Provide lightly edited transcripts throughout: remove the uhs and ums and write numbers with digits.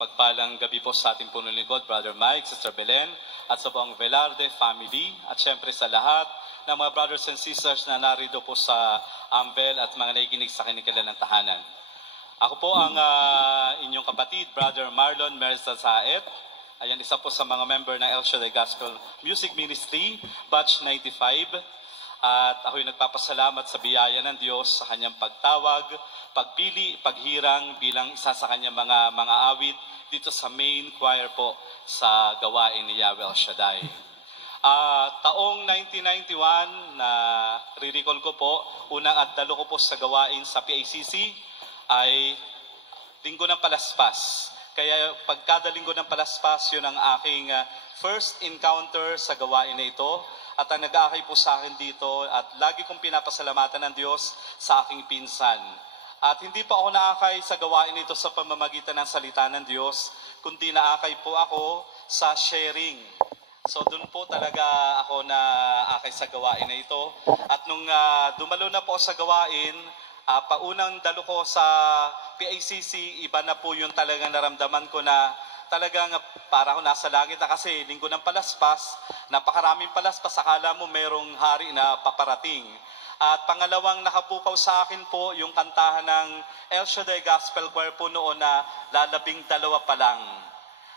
Pagpalang gabi po sa ating punong lingkod, Brother Mike, Sister Belen, at sa buong Velarde family, at syempre sa lahat ng mga brothers and sisters na narito po sa Ambel at mga nakikinig sa kanilang tahanan. Ako po ang inyong kapatid, Brother Marlon Merza Saet. Ayan, isa po sa mga member ng El Shaddai Gospel Music Ministry, Batch 95. At ako'y nagpapasalamat sa biyaya ng Diyos sa kanyang pagtawag, pagpili, paghirang bilang isa sa kanyang mga awit dito sa main choir po sa gawain ni Yahweh El Shaddai. Taong 1991 na re-recall ko po, unang atdalo ko po sa gawain sa PACC ay Linggo ng Palaspas. Kaya pagkada Linggo ng Palaspas, yun ang aking first encounter sa gawain na ito. At ang nag-aakay po sa akin dito at lagi kong pinapasalamatan ng Diyos sa aking pinsan. At hindi pa ako naakay sa gawain ito sa pamamagitan ng salita ng Diyos, kundi naakay po ako sa sharing. So doon po talaga ako naakay sa gawain na ito. At nung dumalo na po sa gawain, paunang dalo ko sa PACC, iba na po yung talagang naramdaman ko na talagang para ako nasa langit na kasi Linggo ng Palaspas, napakaraming palaspas, akala mo merong hari na paparating. At pangalawang nakapukaw sa akin po yung kantahan ng El Shaddai Gospel Choir po noon na lalabing dalawa pa lang.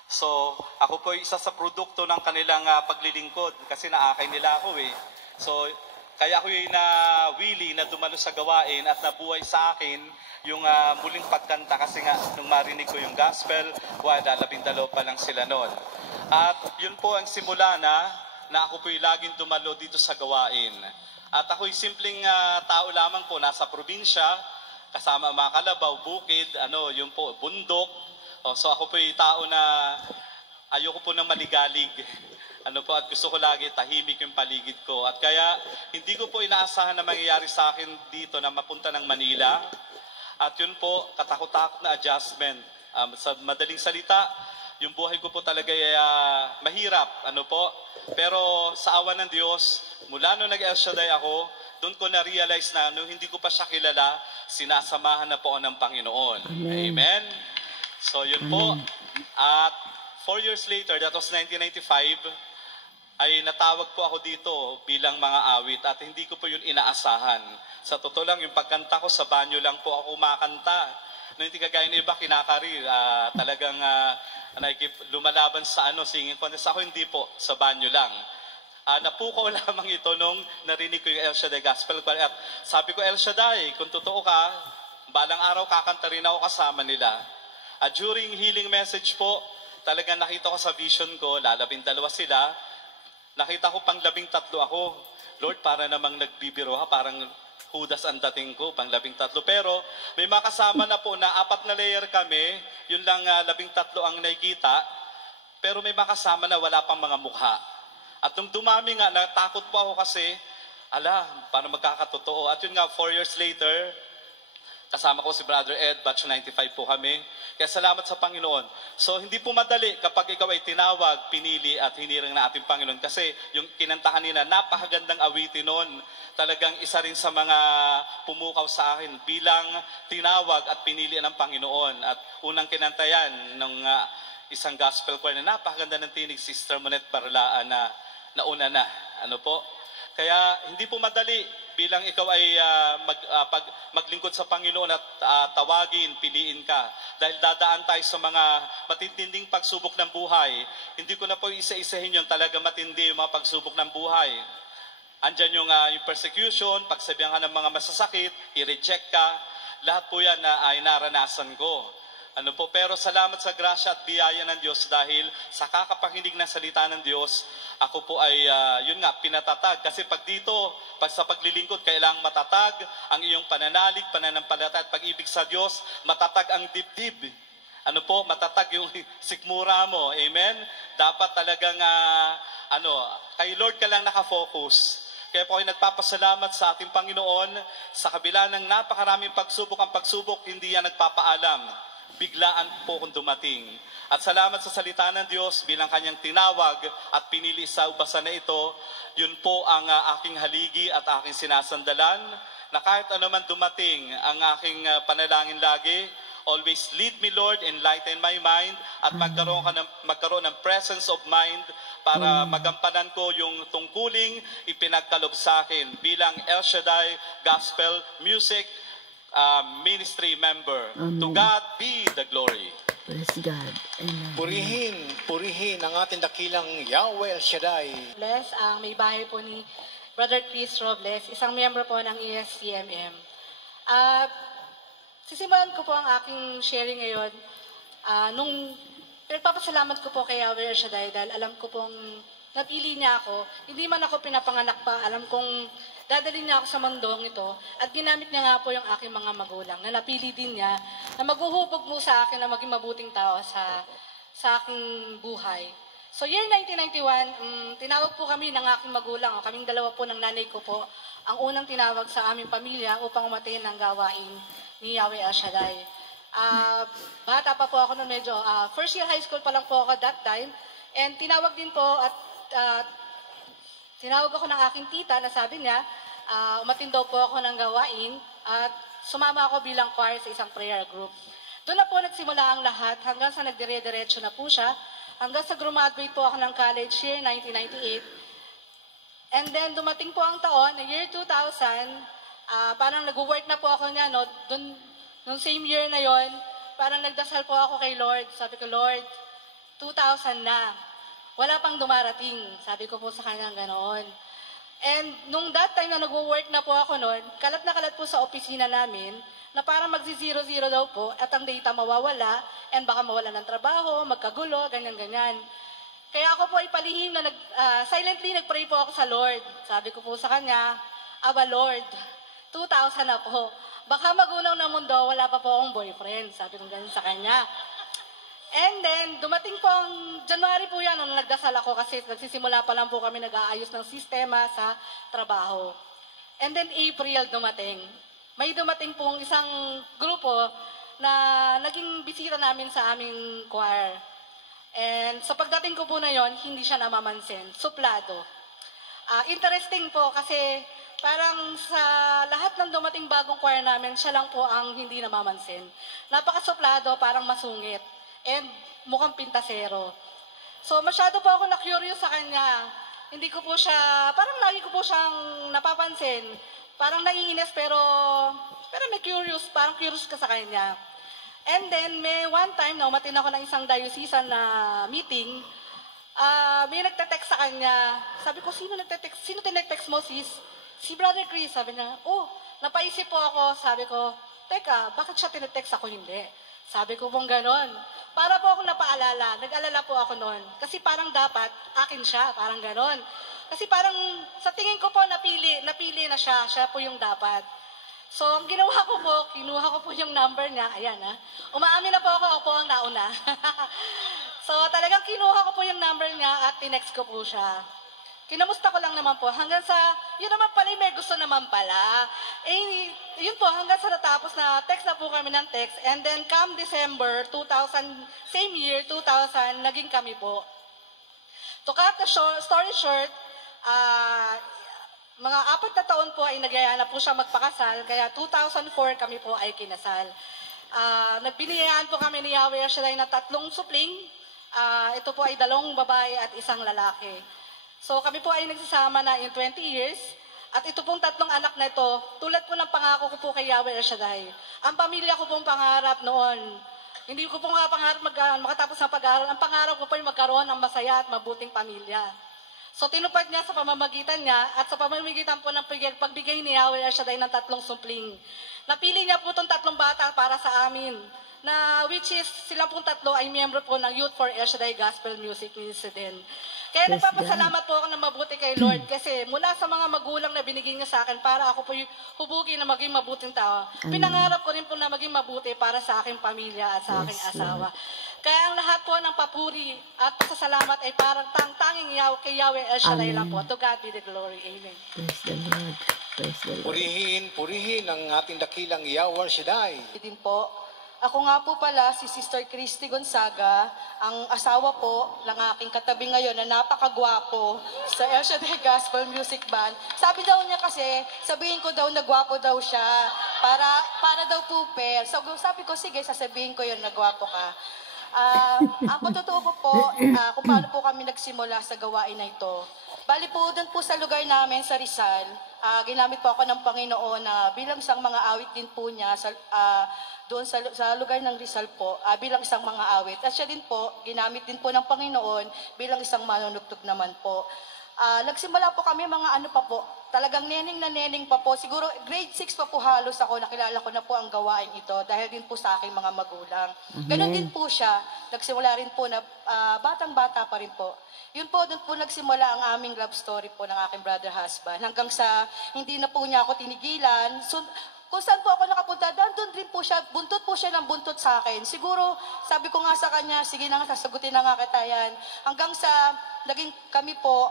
So ako po isa sa produkto ng kanilang paglilingkod kasi naakay nila ako eh. So kaya ako yung nawili na dumalo sa gawain at nabuhay sa akin yung muling pagkanta kasi nga nung marinig ko yung gospel, lalabing dalawa pa lang sila noon. At yun po ang simula na ako po yung laging dumalo dito sa gawain. At ako'y simpleng tao lamang po, nasa probinsya, kasama mga kalabaw, bukid, yun po, bundok. So ako po yung tao na ayoko po ng maligalig. At gusto ko lagi tahimik yung paligid ko. At kaya hindi ko po inaasahan na mangyayari sa akin dito na mapunta ng Manila. At yun po, katakot-takot na adjustment. Sa madaling salita, yung buhay ko po talaga ay mahirap. Pero sa awa ng Diyos, mula nung nag-El Shaddai ako, doon ko na-realize na nung hindi ko pa siya kilala, sinasamahan na po ako ng Panginoon. Amen. Amen? So yun Amen. Po. At 4 years later, that was 1995, ay natawag po ako dito bilang mga awit at hindi ko po yun inaasahan. Sa totoo lang, yung pagkanta ko sa banyo lang po ako kumakanta. Nung hindi kagaya ng iba, kinakarir. Talagang lumalaban sa singing contest. Ako hindi po, sa banyo lang. Napukaw lamang ito nung narinig ko yung El Shaddai Gospel Choir. At sabi ko, El Shaddai, kung totoo ka, balang araw kakanta rin ako kasama nila. During healing message po, talagang nakita ko sa vision ko, lalabing dalawa sila. Nakita ko pang 13 ako. Lord, para namang nagbibiro ha, parang Judas ang dating ko, pang 13. Pero may makasama na po na 4 na layer kami, yun lang 13 ang nakikita. Pero may makasama na wala pang mga mukha. At nung dumami nga, natakot po ako kasi, para magkakatotoo. At yun nga, 4 years later, kasama ko si Brother Ed, batch 95 po kami. Kaya salamat sa Panginoon. So hindi po madali kapag ikaw ay tinawag, pinili at hinirang na ating Panginoon. Kasi yung kinantahan nila, napakagandang awitin noon. Talagang isa rin sa mga pumukaw sa akin bilang tinawag at pinili ng Panginoon. At unang kinantayan ng isang gospel choir na napakaganda ng tinig, Sister Monet Barlaan na nauna na. Kaya hindi po madali bilang ikaw ay maglingkod sa Panginoon at tawagin, piliin ka. Dahil dadaan tayo sa mga matinding pagsubok ng buhay. Hindi ko na po isa-isahin yun, talaga matindi yung mga pagsubok ng buhay. Andyan yung persecution, pagsabihan ka ng mga masasakit, i-reject ka. Lahat po yan ay naranasan ko. Pero salamat sa grasya at biyaya ng Diyos dahil sa kakapakinig ng salita ng Diyos, ako po ay, pinatatag. Kasi pag sa paglilingkod, kailangang matatag ang iyong pananalig, pananampalataya at pag-ibig sa Diyos, matatag ang dibdib. Matatag yung sikmura mo. Amen? Dapat talagang, kay Lord ka lang nakafocus. Kaya po ay nagpapasalamat sa ating Panginoon sa kabila ng napakaraming pagsubok. Ang pagsubok, hindi yan nagpapaalam. Biglaan po kung dumating. At salamat sa salita ng Diyos bilang kanyang tinawag at pinili sa ubasan na ito, yun po ang aking haligi at aking sinasandalan na kahit ano man dumating ang aking panalangin lagi, Always lead me, Lord, enlighten my mind, at magkaroon ng presence of mind para magampanan ko yung tungkuling ipinagkalob sa akin bilang El Shaddai Gospel Music Ministry member. To God be the glory. Praise God. Amen. Purihin ang ating dakilang Yahweh El Shaddai. Bless ang may bahay po ni Brother Chris Robles, isang miyembro po ng ESCMM. Sisimulan ko po ang aking sharing ngayon. Nung pinagpapasalamat ko po kay Yahweh El Shaddai dahil alam ko pong napili niya ako, hindi man ako pinapanganak pa, alam kong dadalhin niya ako sa mundong ito at ginamit niya nga po yung aking mga magulang na napili din niya na maghuhubog mo sa akin na maging mabuting tao sa aking buhay. So year 1991, tinawag po kami ng aking magulang, kaming dalawa po ng nanay ko po, ang unang tinawag sa aming pamilya upang umatin ng gawain ni Yahweh El Shaddai. Bata pa po ako noon, medyo first year high school pa lang po ako that time, and tinawag din po at tinawag ako ng aking tita na sabi niya, umatin daw po ako ng gawain at sumama ako bilang choir sa isang prayer group. Doon na po nagsimula ang lahat hanggang sa nagdire-diretso na po siya, hanggang sa graduate po ako ng college year 1998. And then dumating po ang taon, na year 2000, parang nag-work na po ako niya, no? Nung same year na yon, parang nagdasal po ako kay Lord. Sabi ko, Lord, 2000 na. Wala pang dumarating. Sabi ko po sa kanya ganoon. And nung that time na nag-work na po ako noon, kalat na kalat po sa opisina namin, na parang magzi-0-0 daw po, at ang data mawawala, and baka mawala ng trabaho, magkagulo, ganyan-ganyan. Kaya ako po ipalihim na silently nag-pray po ako sa Lord. Sabi ko po sa kanya, Aba Lord, 2000 na po. Baka magunaw na mundo, wala pa po akong boyfriend. Sabi ko ganyan sa kanya. And then, dumating po ang January po yan, nung nagdasal ako kasi nagsisimula pa lang po kami nag-aayos ng sistema sa trabaho. And then April dumating. May dumating pong isang grupo na naging bisita namin sa aming choir. And sa pagdating ko po na yon, hindi siya namamansin. Suplado. Interesting po kasi parang sa lahat ng dumating bagong choir namin, siya lang po ang hindi namamansin. Napakasuplado, parang masungit. And mukhang pintasero. So masyado po ako na-curious sa kanya. Hindi ko po siya, parang lagi ko po siyang napapansin. Parang naiinis pero may curious, parang curious ka sa kanya. And then may one time na umatin ako ng isang diocesan na meeting, may nagte-text sa kanya. Sabi ko, sino nagte-text? Sino tinetext mo, sis? Si Brother Chris. Sabi niya, napaisip po ako. Sabi ko, teka, bakit siya tinetext ako hindi? Sabi ko pong ganon. Para po ako napaalala, nag-alala po ako noon. Kasi parang dapat, akin siya, parang ganon. Kasi parang sa tingin ko po, napili na siya. Siya po yung dapat. So, ang ginawa ko po, kinuha ko po yung number niya. Ayan umaamin na po ako po ang nauna. So, talagang kinuha ko po yung number niya at tinext ko po siya. Kinamusta ko lang naman po hanggang sa, yun naman pala, may gusto naman pala. Yun po, hanggang sa natapos na text na po kami ng text. And then, come December 2000, same year, 2000, naging kami po. To cut the story short, mga 4 na taon po ay nagyaya na po siya magpakasal, kaya 2004 kami po ay kinasal. Nagbiniyayaan po kami ni Yahweh Shaddai na 3 supling. Ito po ay 2 babae at 1 lalaki. So kami po ay nagsasama na in 20 years. At ito pong 3 anak na ito, tulad po ng pangako ko po kay Yahweh El Shaddai. Ang pamilya ko pong pangarap noon, hindi ko po nga pangarap makatapos ng pag-aaral. Ang pangarap ko po ay magkaroon ng masaya at mabuting pamilya. So tinupad niya sa pamamagitan niya at sa pamamagitan po ng pagbigay ni Yahweh El Shaddai ng 3 supling. Napili niya po itong 3 bata para sa amin, na which is sila pong 3 ay miyembro po ng Youth for El Shaddai Gospel Music Ministry din. Kaya nagpapasalamat po ako ng mabuti kay Lord kasi mula sa mga magulang na binigay niya sa akin para ako po hubugin na maging mabuting tao, pinangarap ko rin po na maging mabuti para sa aking pamilya at sa aking asawa. Kaya ang lahat po ng papuri at pasasalamat ay parang tanging kay Yahweh El Shaddai lang po. To God be the glory. Amen. Praise the Lord. Praise the Lord. Purihin ang ating dakilang Yahweh Shaddai. Din po, Ako nga po pala si Sister Christy Gonzaga, ang asawa po ng aking katabi ngayon na napakagwapo sa El Shaddai Gospel Music Band. Sabi daw niya kasi, sabihin ko daw na gwapo daw siya para daw po pair. So sabi ko, sige, sasabihin ko yun na gwapo ka. Ang patotoo ko po, kung paano po kami nagsimula sa gawain na ito. Bali po, doon po sa lugar namin sa Rizal, ginamit po ako ng Panginoon na bilang isang mga awit din po niya doon sa lugar ng Rizal po, bilang isang mga awit. At siya din po, ginamit din po ng Panginoon bilang isang manunugtog naman po. Nagsimula po kami mga ano pa po, talagang neneng na neneng pa po. Siguro grade 6 pa po halos ako, nakilala ko na po ang gawain ito dahil din po sa aking mga magulang. Ganon din po siya, nagsimula rin po na batang-bata pa rin po. Yun po, doon po nagsimula ang aming love story po ng aking brother husband. Hanggang sa hindi na po niya ako tinigilan. So, kung saan po ako nakapunta, doon rin po siya, buntot po siya ng buntot sa akin. Siguro, sabi ko nga sa kanya, sige na nga, sasagutin na nga kita yan. Hanggang sa naging kami po,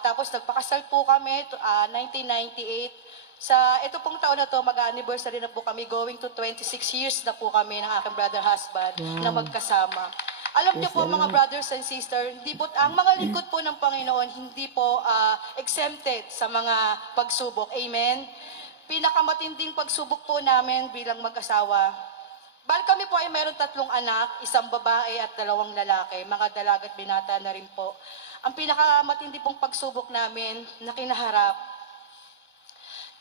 tapos nagpakasal po kami, 1998. Sa ito pong taon na to, mag-anniversary na po kami, going to 26 years na po kami ng aking brother husband na magkasama. Alam niyo po mga brothers and sisters, hindi po, ang mga lingkod po ng Panginoon hindi po exempted sa mga pagsubok. Amen? Pinakamatinding pagsubok po namin bilang mag-asawa. Bali kami po ay mayroon 3 anak, 1 babae at 2 lalaki, mga dalaga at binata na rin po. Ang pinakamatindi pong pagsubok namin na kinaharap,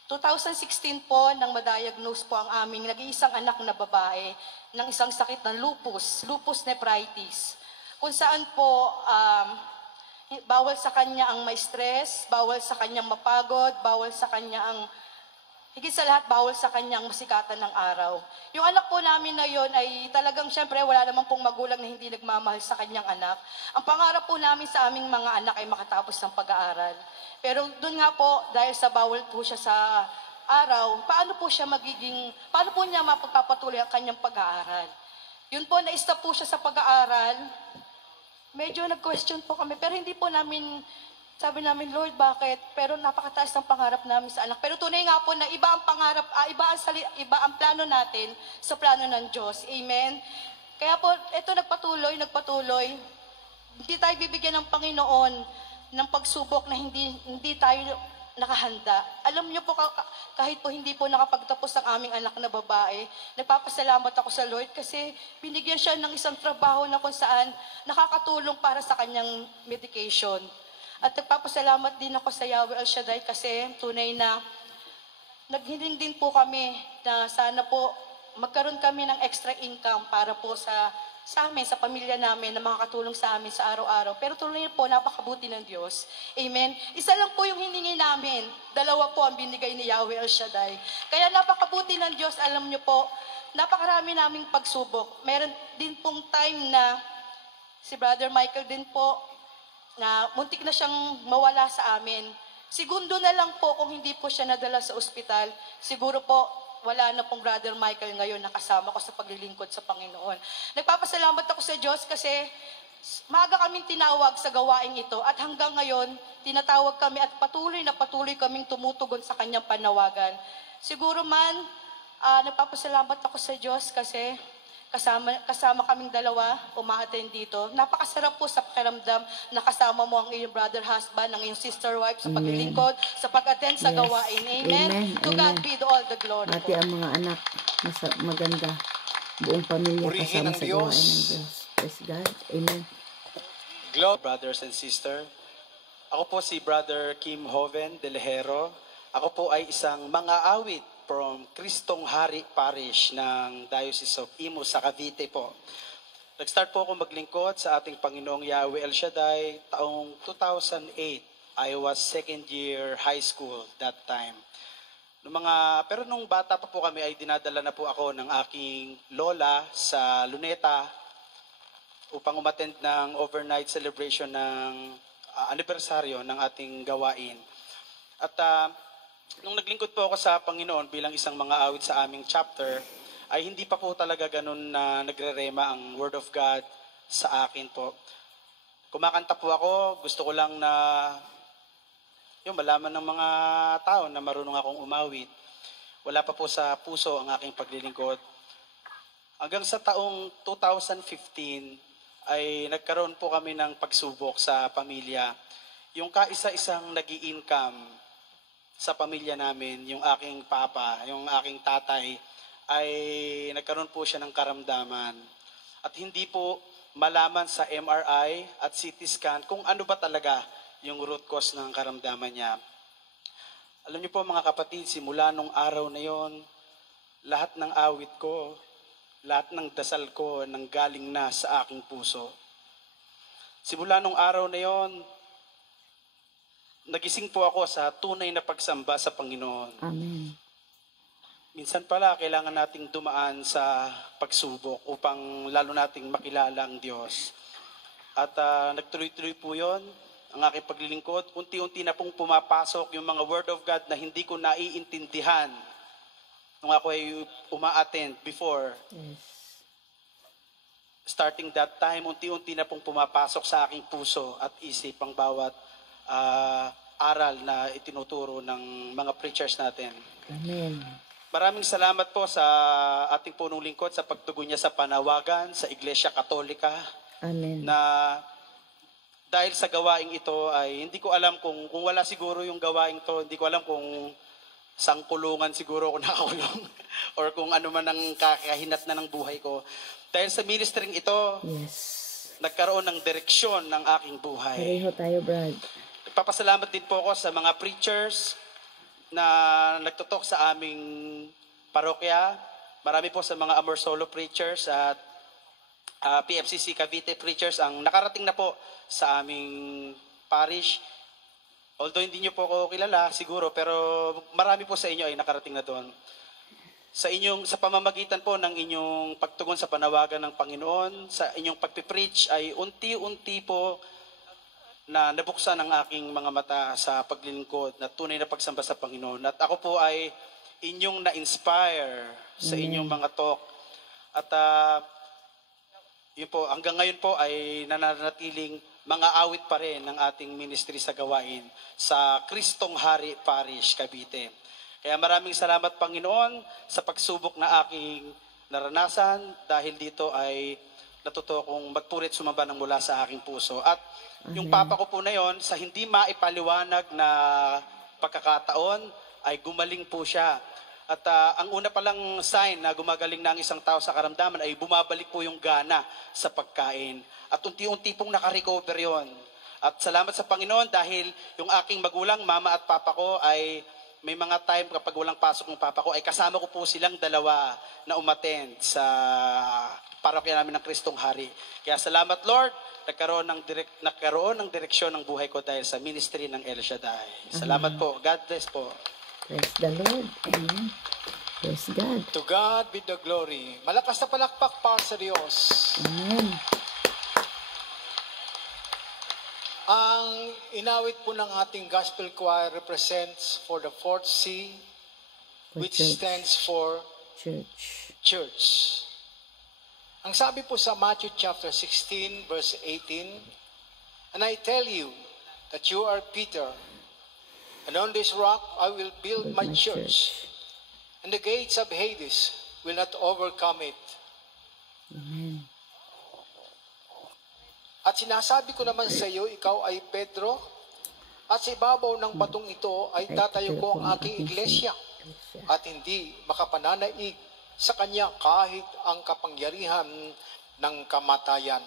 2016 po nang madiagnose po ang aming nag-iisang anak na babae ng isang sakit ng lupus nephritis. Kung saan po bawal sa kanya ang may stress, bawal sa kanyang mapagod, bawal sa kanya ang higit sa lahat, bawal sa kanyang masikatan ng araw. Yung anak po namin na yon ay talagang syempre wala namang pong magulang na hindi nagmamahal sa kanyang anak. Ang pangarap po namin sa aming mga anak ay makatapos ng pag-aaral. Pero doon nga po, dahil sa bawal po siya sa araw, paano po niya mapagpapatuloy ang kanyang pag-aaral? Yun po, na-stop po siya sa pag-aaral. Medyo nag-question po kami, pero hindi po namin, sabi namin, Lord, bakit? Pero napakataas ng pangarap namin sa anak. Pero tunay nga po na iba ang pangarap, iba ang plano natin sa plano ng Diyos. Amen? Kaya po, ito nagpatuloy. Hindi tayo bibigyan ng Panginoon ng pagsubok na hindi tayo nakahanda. Alam niyo po, kahit po hindi po nakapagtapos ang aming anak na babae, nagpapasalamat ako sa Lord kasi binigyan siya ng isang trabaho na kung saan nakakatulong para sa kanyang medication. At nagpapasalamat din ako sa Yahweh El Shaddai kasi tunay na naghiling din po kami na sana po magkaroon kami ng extra income para po sa amin, sa pamilya namin na makakatulong sa amin sa araw-araw. Pero tuloy po, napakabuti ng Diyos. Amen? Isa lang po yung hiningi namin. 2 po ang binigay ni Yahweh El Shaddai. Kaya napakabuti ng Diyos, alam niyo po, napakarami naming pagsubok. Meron din pong time na si Brother Michael din po, na muntik na siyang mawala sa amin. Segundo na lang po kung hindi po siya nadala sa ospital, siguro po wala na pong Brother Michael ngayon nakasama ko sa paglilingkod sa Panginoon. Nagpapasalamat ako sa Diyos kasi maaga kaming tinawag sa gawain ito at hanggang ngayon tinatawag kami at patuloy kaming tumutugon sa kanyang panawagan. Siguro man, nagpapasalamat ako sa Diyos kasi kasama kaming dalawa, umaattend dito. Napakasarap po sa pakiramdam na kasama mo ang iyong brother husband, ang iyong sister wife sa paglilingkod, sa pag-attend sa gawain. Amen? To God be all the glory. Pati ang mga anak, maganda. Buong pamilya Purihin kasama ang sa Diyos. gawain ng Diyos. Praise God. Amen. Glory, brothers and sisters. Ako po si Brother Kim Hoven de Lejero. Ako po ay isang mang-aawit from Kristong Hari Parish ng Diocese of Imus sa Cavite po. Nag-start po ako maglingkod sa ating Panginoong Yahweh El Shaddai taong 2008. I was second year high school that time. Pero nung bata pa po kami ay dinadala na po ako ng aking lola sa Luneta upang umattend ng overnight celebration ng anibersaryo ng ating gawain. At nung naglingkod po ako sa Panginoon bilang isang mga awit sa aming chapter, ay hindi pa po talaga ganun na nagre-rema ang Word of God sa akin po. Kumakanta po ako, gusto ko lang na malaman ng mga tao na marunong akong umawit. Wala pa po sa puso ang aking paglilingkod. Hanggang sa taong 2015 ay nagkaroon po kami ng pagsubok sa pamilya. Yung kaisa-isang nag-i-income sa pamilya namin, yung aking papa, yung aking tatay, ay nagkaroon po siya ng karamdaman. At hindi po malaman sa MRI at CT scan kung ano ba talaga yung root cause ng karamdaman niya. Alam niyo po mga kapatid, simula nung araw na yon, lahat ng awit ko, lahat ng dasal ko nanggaling na sa aking puso. Simula nung araw na yon, nagising po ako sa tunay na pagsamba sa Panginoon. Amen. Minsan pala, kailangan nating dumaan sa pagsubok upang lalo nating makilala ang Diyos. At nagtuloy-tuloy po yun, ang aking paglilingkod. Unti-unti na pong pumapasok yung mga Word of God na hindi ko naiintindihan nung ako ay uma-attend before. Yes. Starting that time, unti-unti na pong pumapasok sa aking puso at isip ang bawat aral na itinuturo ng mga preachers natin. Amen. Maraming salamat po sa ating punong lingkod sa pagtugon niya sa panawagan sa Iglesia Katolika Amen. na dahil sa gawaing ito ay hindi ko alam kung wala siguro yung gawaing to, hindi ko alam kung sang kulungan siguro ako nakakulong or kung ano man ang kakahinat na ng buhay ko. Dahil sa ministering ito, Yes. nagkaroon ng direksyon ng aking buhay. Pareho tayo, Brad. Nagpapasalamat din po ako sa mga preachers na nagtutok sa aming parokya. Marami po sa mga Amor Solo preachers at PFCC Cavite preachers ang nakarating na po sa aming parish. Although hindi nyo po ako kilala siguro, pero marami po sa inyo ay nakarating na doon. Sa pamamagitan po ng inyong pagtugon sa panawagan ng Panginoon, sa inyong pagpipreach ay unti-unti po na nabuksan ang aking mga mata sa paglilingkod na tunay na pagsamba sa Panginoon. At ako po ay inyong na-inspire sa inyong mga talk. At yun po, hanggang ngayon po ay nananatiling mga awit pa rin ng ating ministry sa gawain sa Kristong Hari Parish, Cavite. Kaya maraming salamat Panginoon sa pagsubok na aking naranasan dahil dito ay natuto kong magpurit sumamba ng mula sa aking puso. At yung papa ko po na yon, sa hindi maipaliwanag na pagkakataon, ay gumaling po siya. At ang una palang sign na gumagaling na ang isang tao sa karamdaman ay bumabalik po yung gana sa pagkain. At unti-unti pong nakarecover yon. At salamat sa Panginoon dahil yung aking magulang, mama at papa ko ay may mga time kapag walang pasok ng papa ko ay kasama ko po silang dalawa na umattend sa parokya namin ng Kristong Hari. Kaya salamat Lord, nagkaroon ng direksyon ng buhay ko dahil sa ministry ng El Shaddai. Salamat po. God bless po. Praise the Lord. Amen. Praise God. To God be the glory. Malakas na palakpak para sa Diyos. Amen. Ang inawit po ng ating gospel choir represents for the fourth C, For which church. stands for Church. church. Ang sabi po sa Matthew chapter 16 verse 18, and I tell you that you are Peter, and on this rock I will build my church, and the gates of Hades will not overcome it. Amen. At sinasabi ko naman sa iyo, ikaw ay Pedro, at sa ibabaw ng batong ito ay tatayo ko ang aking iglesia, at hindi makapananaig sa kanya kahit ang kapangyarihan ng kamatayan.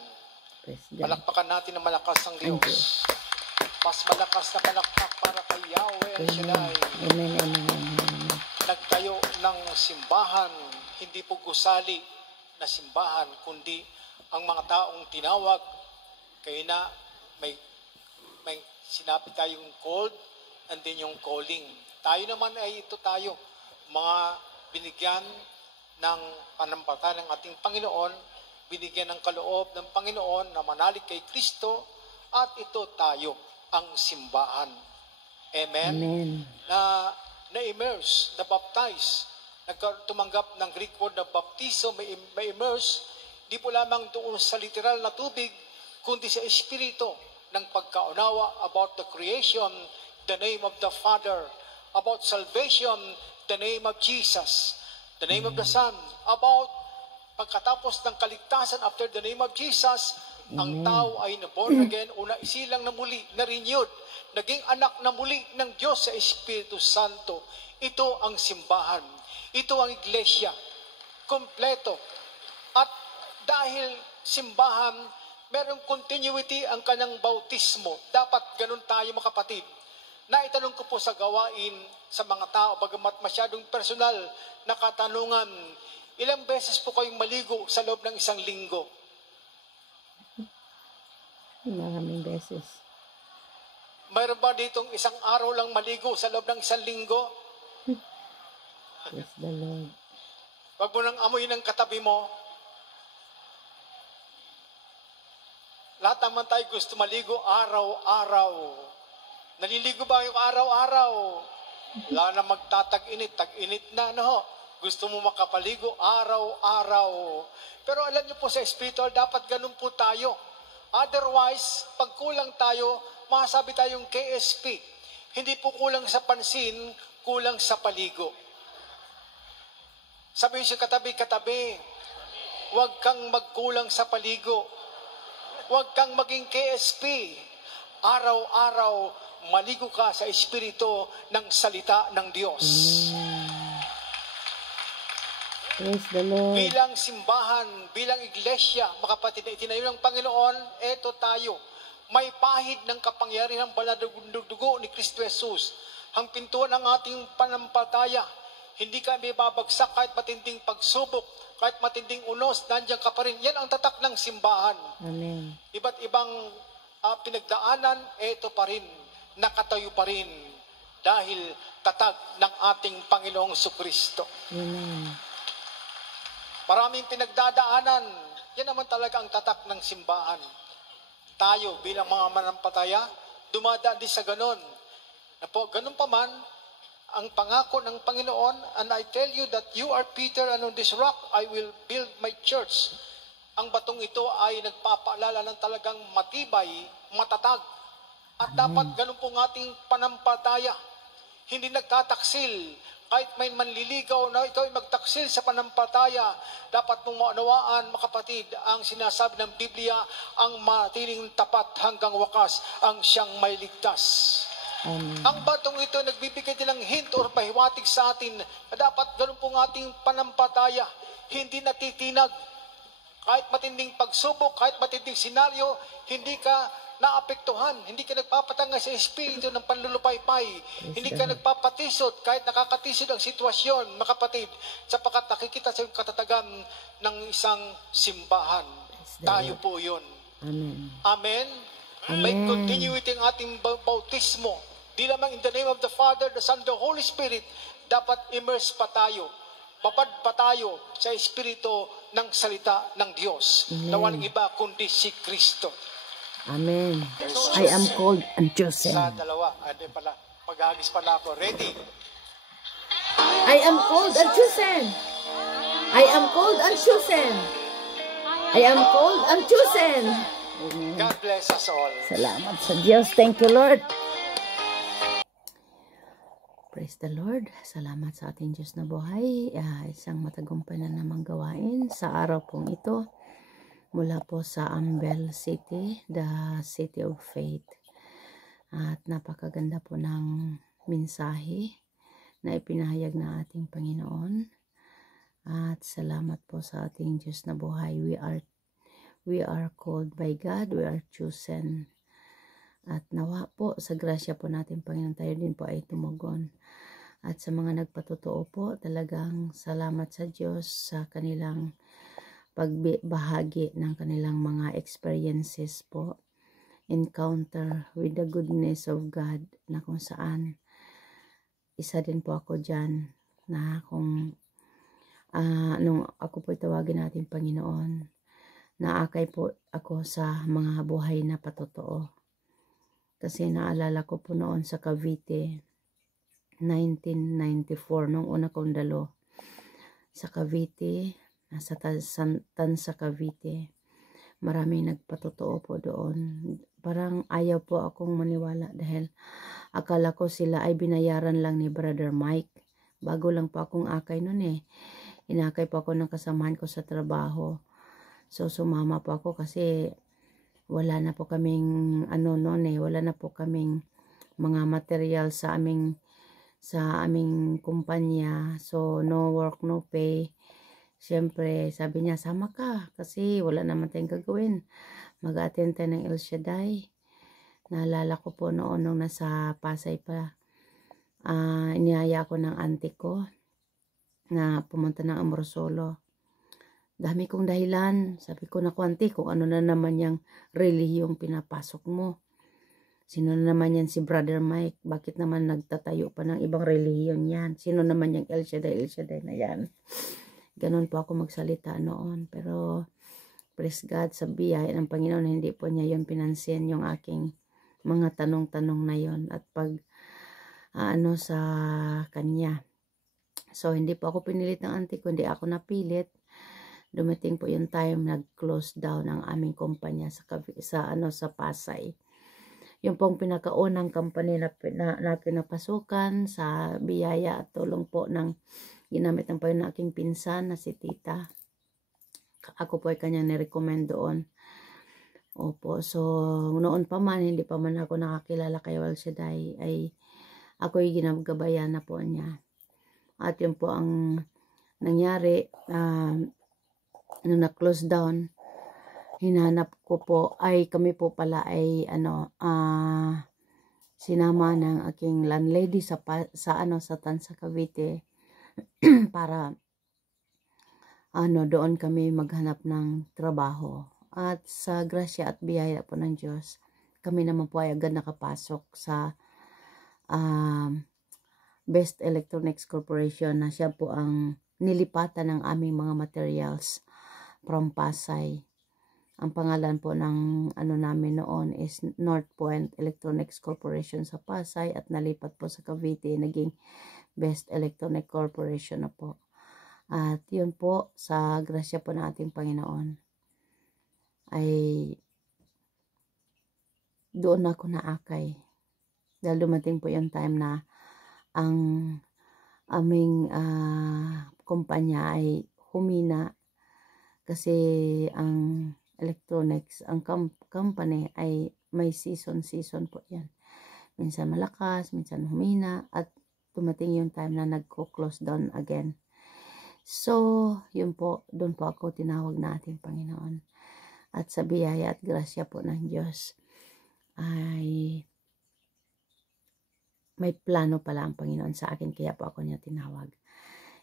Praise God. Palakpakan natin ang malakas ng Diyos. Mas malakas na palakpak para kay Yahweh El Shaddai. Amen. Amen. Amen. Nagtayo ng simbahan, hindi po gusali na simbahan, kundi ang mga taong tinawag. Kaya na may sinabi tayong called and then yung calling. Tayo naman ay ito tayo, mga binigyan ng panampalataya ng ating Panginoon, binigyan ng kaloob ng Panginoon na manalig kay Kristo, at ito tayo ang simbahan. Amen? Amen. Na-immerse, na-baptize, tumanggap ng Greek word na baptizo, may immerse, di po lamang doon sa literal na tubig, kundi sa espiritu ng pagkaunawa about the creation, the name of the Father, about salvation, the name of Jesus, the name of the Son, about pagkatapos ng kaligtasan after the name of Jesus, ang tao ay na-born again, una isilang na muli, na-renewed, naging anak na muli ng Diyos sa Espiritu Santo. Ito ang simbahan. Ito ang iglesia. Kompleto. At dahil simbahan, merong continuity ang kanyang bautismo. Dapat ganun tayo, mga kapatid. Naitanong ko po sa gawain sa mga tao, bagamat masyadong personal na katanungan, ilang beses po kayong maligo sa loob ng isang linggo? Maraming beses. Mayroon ba ditong isang araw lang maligo sa loob ng isang linggo? Praise the Lord. Wag mo nang amoy ng katabi mo. Lahat naman tayo gusto maligo araw-araw. Naliligo ba yung araw-araw? Wala na magtatag-init, tag-init na, no? Gusto mo makapaligo araw-araw. Pero alam niyo po sa spiritual, dapat ganun po tayo. Otherwise, pag kulang tayo, masasabi tayong KSP. Hindi po kulang sa pansin, kulang sa paligo. Sabihin siya katabi, huwag kang magkulang sa paligo. Huwag kang maging KSP. Araw-araw, maligo ka sa espiritu ng salita ng Diyos. Praise the Lord. Bilang simbahan, bilang iglesia, mga kapatid na itinayo ng Panginoon, eto tayo. May pahid ng kapangyarihan ng banal na dugo ni Kristo Jesus. Ang pintuan ng ating panampalataya. Hindi kami babagsak kahit matinding pagsubok, kahit matinding unos, nandiyan ka pa rin. Yan ang tatak ng simbahan. Amen. Iba't ibang pinagdaanan, eto pa rin, nakatayo pa rin dahil tatag ng ating Panginoong Jesucristo. Amen. Maraming pinagdadaanan, yan naman talaga ang tatak ng simbahan. Tayo bilang mga manampalataya, dumadaan din sa ganon. Na po, ganon pa man, ang pangako ng Panginoon, and I tell you that you are Peter, and on this rock I will build my church. Ang batong ito ay nagpapaalala ng talagang matibay, matatag. At dapat ganun pong ating panampalataya. Hindi nagtataksil. Kahit may manliligaw na ikaw ay magtaksil sa panampalataya, dapat mong maunawaan, mga kapatid, ang sinasabi ng Biblia, ang matiling tapat hanggang wakas, ang siyang may ligtas. Ang batong ito nagbibigay din ng hint or pahiwatig sa atin na dapat ganun pong ating panampalataya, hindi natitinag. Kahit matinding pagsubok, kahit matinding senaryo, hindi ka naapektuhan, hindi ka nagpapatanga sa espiritu ng panlulupaypay, hindi ka nagpapatisod kahit nakakatisod ang sitwasyon, mga kapatid, sapagkat nakikita sa katatagan ng isang simbahan. Tayo po yun. Amen. Amen? May continuity ang ating bautismo. Di lamang in the name of the Father, the Son, the Holy Spirit, dapat immerse pa tayo. Babad pa tayo sa espiritu ng salita ng Diyos. Na walang iba kundi si Kristo. Amen. I am called and chosen. Sa dalawa. Ano pala? Maghagis pala ako. Ready? I am called and chosen. I am called and chosen. I am called and chosen. God bless us all. Salamat sa Diyos. Thank you, Lord. Praise the Lord. Salamat sa ating Diyos na buhay. Isang matagumpay na namang gawain sa araw pong ito. Mula po sa Ambel City, the City of Faith. At napakaganda po ng mensahe na ipinahayag na ating Panginoon. At salamat po sa ating Diyos na buhay. We are called by God. We are chosen. At nawa po sa grasya po natin, Panginoon, tayo din po ay tumugon. At sa mga nagpatotoo po, talagang salamat sa Diyos sa kanilang pagbahagi ng kanilang mga experiences po. Encounter with the goodness of God, na kung saan isa din po ako dyan na kung nung ako po tawagin natin Panginoon, naakay po ako sa mga buhay na patotoo. Kasi naalala ko po noon sa Cavite, 1994, nung una kong dalo sa Cavite, nasa Tansa Cavite. Maraming nagpatotoo po doon. Parang ayaw po akong maniwala dahil akala ko sila ay binayaran lang ni Brother Mike. Bago lang po akong akay noon eh. inakay po ako ng kasamahan ko sa trabaho. So sumama po ako kasi wala na po kaming wala na po kaming mga material sa aming kumpanya. So no work, no pay. Siyempre, sabi niya, sama ka kasi wala naman tayong gagawin. Mag-attend tayo ng El Shaddai. Naalala ko po noon nung nasa Pasay pa. Iniyaya ko ng auntie ko na pumunta ng Amorosolo. Dami kong dahilan. Sabi ko, naku auntie, kung ano na naman yung relihiyong pinapasok mo. Sino na naman yan si Brother Mike? Bakit naman nagtatayo pa ng ibang relihiyon yan? Sino naman yung El Shaddai na yan? Ganon po ako magsalita noon. Pero, praise God, sa biyaya ng Panginoon, hindi po niya yun pinansin yung aking mga tanong-tanong na yon at pag sa kanya. So, hindi po ako pinilit ng auntie ko, hindi ako napilit. Dumating po yung time, nag-close down ang aming kumpanya sa Pasay. Yung pong pinakaunang company na pinapasukan sa biyaya at tulong po ng ginamit ng Panginoon aking pinsan na si Tita. Ako po ay kanyang nirecommend doon. Opo, so noon pa man, hindi pa man ako nakakilala kay El Shaddai, ay ako ay ginagabayan na po niya. At yun po ang nangyari, nung na-close down, hinanap ko po, ay kami po pala ay sinama ng aking landlady sa Tansa Cavite para doon kami maghanap ng trabaho. At sa grasya at biyaya po ng Diyos, kami naman po ay agad nakapasok sa Best Electronics Corporation na siya po ang nilipatan ng aming mga materials from Pasay. Ang pangalan po ng namin noon is North Point Electronics Corporation sa Pasay at nalipat po sa Cavite, naging Best Electronic Corporation na po. At yun po, sa grasya po ng ating Panginoon, ay doon ako naakay. Dahil dumating po yung time na ang aming kumpanya ay humina kasi ang electronics, ang company ay may season po yan. Minsan malakas, minsan humina, at dumating yung time na nagko-close down again. So, yun po, doon po ako tinawag na ating Panginoon. At sa biyaya at grasya po ng Diyos, ay may plano pala ang Panginoon sa akin, kaya po ako niya tinawag.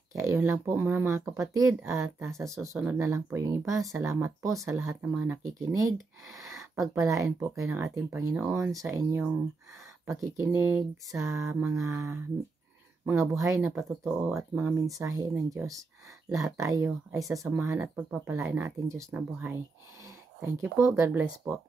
Kaya yun lang po mga kapatid, at sa susunod na lang po yung iba. Salamat po sa lahat ng mga nakikinig. Pagpalain po kayo ng ating Panginoon sa inyong pakikinig sa mga buhay na patotoo at mga mensahe ng Diyos. Lahat tayo ay sasamahan at pagpapalain ng ating Diyos na buhay. Thank you po. God bless po.